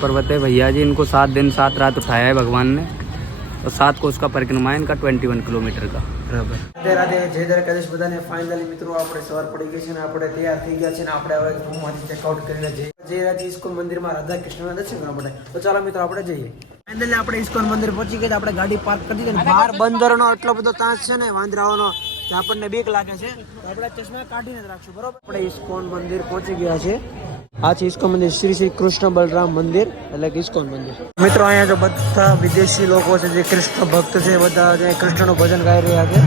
पर्वत है भैया जी, इनको 7 दिन 7 रात उठाया है भगवान ने और 7 को उसका परिक्रमा है इनका 21 किलोमीटर का बराबर। રાધે રાધે, જય દ્વારકાધીશ બધાને। ફાઇનલી મિત્રો આપણે સવાર પડી ગઈ છે ને આપણે તૈયાર થઈ ગયા છે ને આપણે હવે રૂમમાંથી ચેકઆઉટ કરીને જય રાધે ઇસ્કોન મંદિરમાં રાધા કૃષ્ણના દર્શન કરવા માટે। તો ચાલો મિત્રો આપણે જઈએ। ફાઇનલી આપણે ઇસ્કોન મંદિર પહોંચી ગયા, આપણે ગાડી પાર્ક કરી દીધી। બહાર બંદરનો એટલો બધો ચાન્સ છે ને વાંદરાઓનો કે આપણને બીક લાગે છે, તો આપણે ચશ્મા કાઢીને જ રાખશું બરોબર। આપણે ઇસ્કોન મંદિર પહોંચી ગયા છે। આ છે ઇસ્કોન મંદિર, શ્રી શ્રી કૃષ્ણ બલરામ મંદિર એટલે કે ઇસ્કોન મંદિર। મિત્રો અહીંયા જો બધા વિદેશી લોકો છે જે કૃષ્ણ ભક્ત છે, બધા કૃષ્ણનું ભજન ગાઈ રહ્યા છે।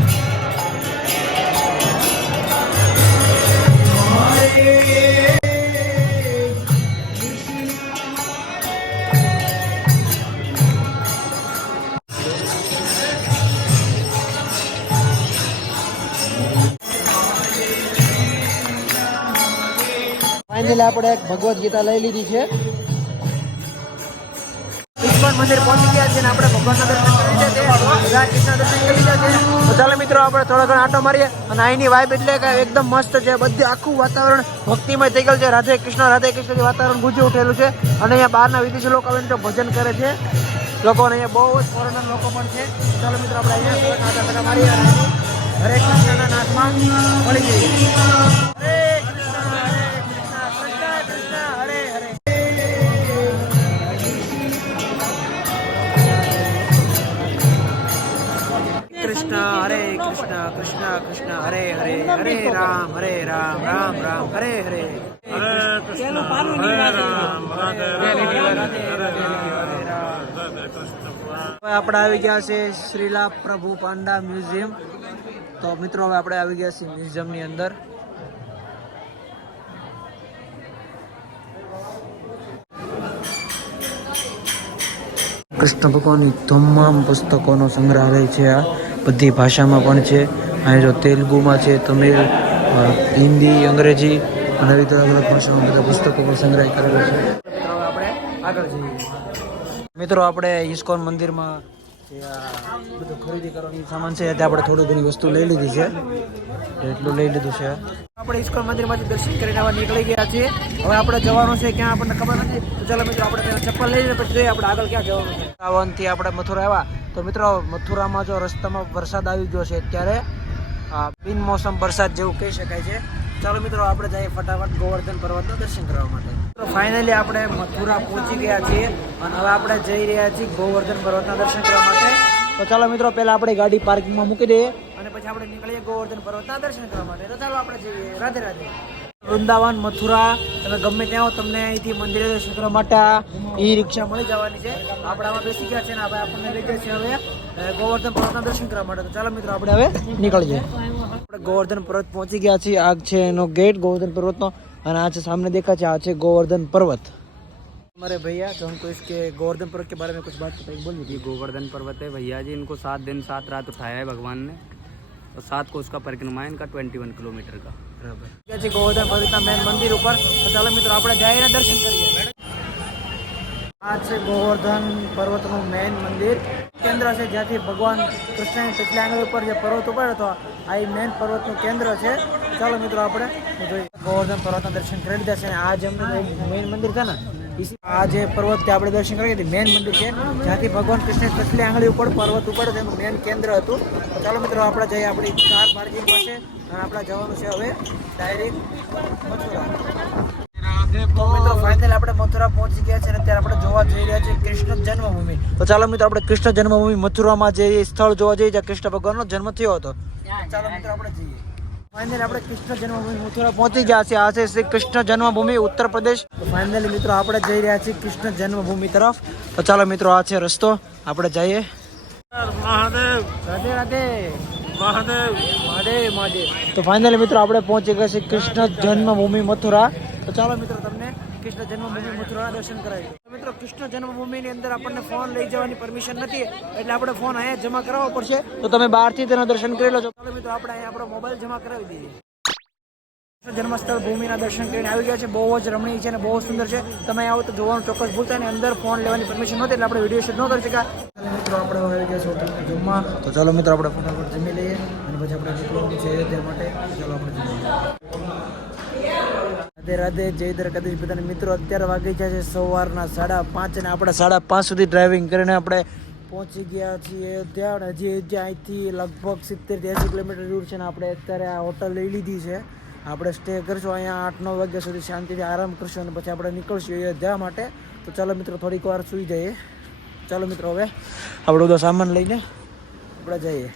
ફાઇનલી આપણે એક ભગવદ ગીતા લઈ લીધી છે। ઇસ્કોન મંદિર પહોંચી ગયા છે ને આપણે ભગવાનના દર્શન કરી લીધા છે, રાધા કૃષ્ણ દર્શન કરી લીધા છે। તો ચાલો મિત્રો આપણે થોડા ઘણા આંટો મારીએ અને અહીંની વાઇબ એટલે કે એકદમ મસ્ત છે, બધું આખું વાતાવરણ ભક્તિમય થઈ ગયેલું છે। રાધે કૃષ્ણથી વાતાવરણ ગુંજી ઉઠેલું છે અને અહીંયા બહારના વિદેશી લોકો આવીને તો ભજન કરે છે, લોકોને અહીંયા બહુ જ ફોરેનર લોકો પણ છે। ચાલો મિત્રો આપણે અહીંયા આંટા મારીએ અને હરે કૃષ્ણના નાથમાં મળી જઈએ। कृष्ण हरे कृष्ण कृष्ण कृष्ण हरे हरे, हरे राम राम राम हरे हरे, हरे कृष्ण हरे राम राधे આપણે આવી ગયા છે શ્રીલા પ્રભુ પાંડા મ્યુઝિયમ। તો મિત્રો હવે આપણે આવી ગયા છીએ મ્યુઝિયમની અંદર। કૃષ્ણ ભગવાનની તમામ પુસ્તકોનો સંગ્રહાલય છે, આ બધી ભાષામાં પણ છે। અહીં જો તેલુગુમાં છે, તમિલ, હિન્દી, અંગ્રેજી અને અલગ અલગ ભાષામાં બધા પુસ્તકો પણ સંગ્રહ કરેલો છે। આપણે આગળ જઈએ। મિત્રો આપણે ઇસ્કોન મંદિરમાં જે આ બધું ખરીદી કરવાનું સામાન છે તે આપણે થોડી ઘણી વસ્તુ લઈ લીધી છે, એટલું લઈ લીધું છે। આપણે ઇસ્કોન મંદિરમાંથી દર્શન કરીને હવે નીકળી ગયા છીએ। હવે આપણે જવાનું છે ક્યાં આપણને ખબર નથી, તો ચાલો મિત્રો આપણે પહેલા ચપ્પલ લઈને પછી જોઈએ આપણે આગળ ક્યાં જવાનું છે। વૃંદાવનથી આપણે મથુરા આવ્યા, તો મિત્રો મથુરામાં જો રસ્તામાં વરસાદ આવી ગયો છે અત્યારે, બિનમોસમ વરસાદ જેવું કહી શકાય છે। ચાલો મિત્રો આપણે જઈએ ફટાફટ ગોવર્ધન પર્વતના દર્શન કરવા માટે। તો ફાઇનલી આપણે મથુરા પહોંચી ગયા છીએ અને હવે આપણે જઈ રહ્યા છીએ ગોવર્ધન પર્વતના દર્શન કરવા માટે। તો ચાલો મિત્રો પહેલા આપણે ગાડી પાર્કિંગમાં મૂકી દઈએ અને પછી આપણે નીકળીએ ગોવર્ધન પર્વતના દર્શન કરવા માટે। તો ચાલો આપણે જઈએ। રાધે રાધે। વૃંદાવન મથુરા તમે ગમે ત્યાં હો, તમને અહીંથી મંદિરે દર્શન કરવા માટે ઈ રિક્ષા મળી જવાની છે। આપણે આમાં બેસી ગયા છે ને હવે આપણને લઈ જાય છે હવે ગોવર્ધન પર્વતના દર્શન કરવા માટે। તો ચાલો મિત્રો આપણે હવે નીકળીએ। આપણે ગોવર્ધન પર્વત પહોંચી ગયા છીએ। આ છે એનો ગેટ ગોવર્ધન પર્વતનો અને આ છે સાमने देखा છે, આ છે ગોવર્ધन पर्वत। हमारे भैया तो हमको इसके गोवर्धन पर्वत के बारे में कुछ बात बताइए, बोलिए। ये गोवर्धन पर्वत है भैया जी, इनको 7 दिन 7 रात उठाया है भगवान ने और 7 को उसका परिक्रमा है इनका 21 किलोमीटर का बराबर। गोवर्धन पर्वतના મેન મંદિર ઉપર। તો ચાલો મિત્રો આપણે જઈને દર્શન કરીએ। આ છે ગોવર્ધન પર્વતનું મેન મંદિર, કેન્દ્ર છે જ્યાંથી ભગવાન કૃષ્ણની ટચલી આંગળી ઉપર જે પર્વત ઉપર હતો, આ મેન પર્વતનું કેન્દ્ર છે। ચાલો મિત્રો આપણે જોઈએ। ગોવર્ધન પર્વતના દર્શન કરી લીધા છે અને આ જે મેન મંદિર છે ને, આ જે પર્વત તે આપણે દર્શન કરી લીધી, મેન મંદિર છે જ્યાંથી ભગવાન કૃષ્ણ ટચલી આંગળી ઉપર પર્વત ઉપર તેનું મેન કેન્દ્ર હતું। તો ચાલો મિત્રો આપણે જઈએ આપણી કાર પાર્કિંગ પાસે અને આપણે જવાનું છે હવે ડાયરેક્ટ મથુરા। તો મિત્રો ફાઇનલ આપણે મથુરા પહોંચી ગયા છે અને અત્યારે આપણે જોવા જઈ રહ્યા છીએ કૃષ્ણ જન્મભૂમિ। તો ચાલો મિત્રો આપણે કૃષ્ણ જન્મભૂમિ મથુરામાં જે સ્થળ જોવા જઈએ જ્યાં કૃષ્ણ ભગવાનનો જન્મ થયો હતો। ચાલો મિત્રો આપણે જઈએ। ફાઇનલી આપણે કૃષ્ણ જન્મભૂમિ મથુરા પહોંચી ગયા છે। આ છે શ્રી કૃષ્ણ જન્મભૂમિ ઉત્તર પ્રદેશ। તો ફાઇનલી મિત્રો આપણે જઈ રહ્યા છીએ કૃષ્ણ જન્મભૂમિ તરફ। તો ચાલો મિત્રો આ છે રસ્તો, આપણે જઈએ। મહાદેવ રાધે રાધે, મહાદેવ મહાદેવ મહાદેવ। તો ફાઇનલી મિત્રો આપણે પહોંચી ગયા છીએ કૃષ્ણ જન્મભૂમિ મથુરા। તો ચાલો મિત્રો તમને કૃષ્ણ જન્મભૂમિ મથુરા દર્શન કરાવી। મિત્રો કૃષ્ણ જન્મભૂમિની અંદર આપણને ફોન લઈ જવાની પરમિશન નથી, એટલે આપણે ફોન અહીંયા જમા કરાવવો પડશે। તો તમે બહારથી તેના દર્શન કરી લો છો। ચાલો મિત્રો આપણે અહીંયા આપણો મોબાઈલ જમા કરાવી દઈએ। જન્મસ્થળ ભૂમિના દર્શન કરીને આવી ગયા છે, બહુ જ રમણીય છે અને બહુ સુંદર છે। તમે આવો તો જોવાનું ચોક્કસ ભૂલતા નહીં, અંદર ફોન લેવાની પરમિશન નહોતી એટલે આપણે વિડીયો શૂટ ન કરી શક્યા। મિત્રો આપણે આવી ગયા છે જમવા। તો ચાલો મિત્રો આપણે ફટાફટ જમી લઈએ અને પછી આપણે નીકળવાનું છે અયોધ્યા માટે। ચાલો આપણે જમીએ। રાધે રાધે, જય દ્વારકાધીશ બધાને મિત્રો. અત્યારે વાગી ગયા છે સવારના 5:30 અને આપણે 5:30 સુધી ડ્રાઇવિંગ કરીને આપણે પહોંચી ગયા છીએ અયોધ્યા. અને હજી અહીંથી લગભગ 70 થી 80 કિલોમીટર દૂર છે ને આપણે અત્યારે આ હોટલ લઈ લીધી છે. આપણે સ્ટે કરશું અહીંયા 8-9 વાગ્યા સુધી, શાંતિથી આરામ કરશું અને પછી આપણે નીકળશું અયોધ્યા માટે. તો ચાલો મિત્રો થોડીક વાર સૂઈ જઈએ. ચાલો મિત્રો હવે આપણે બધો સામાન લઈને આપણે જઈએ.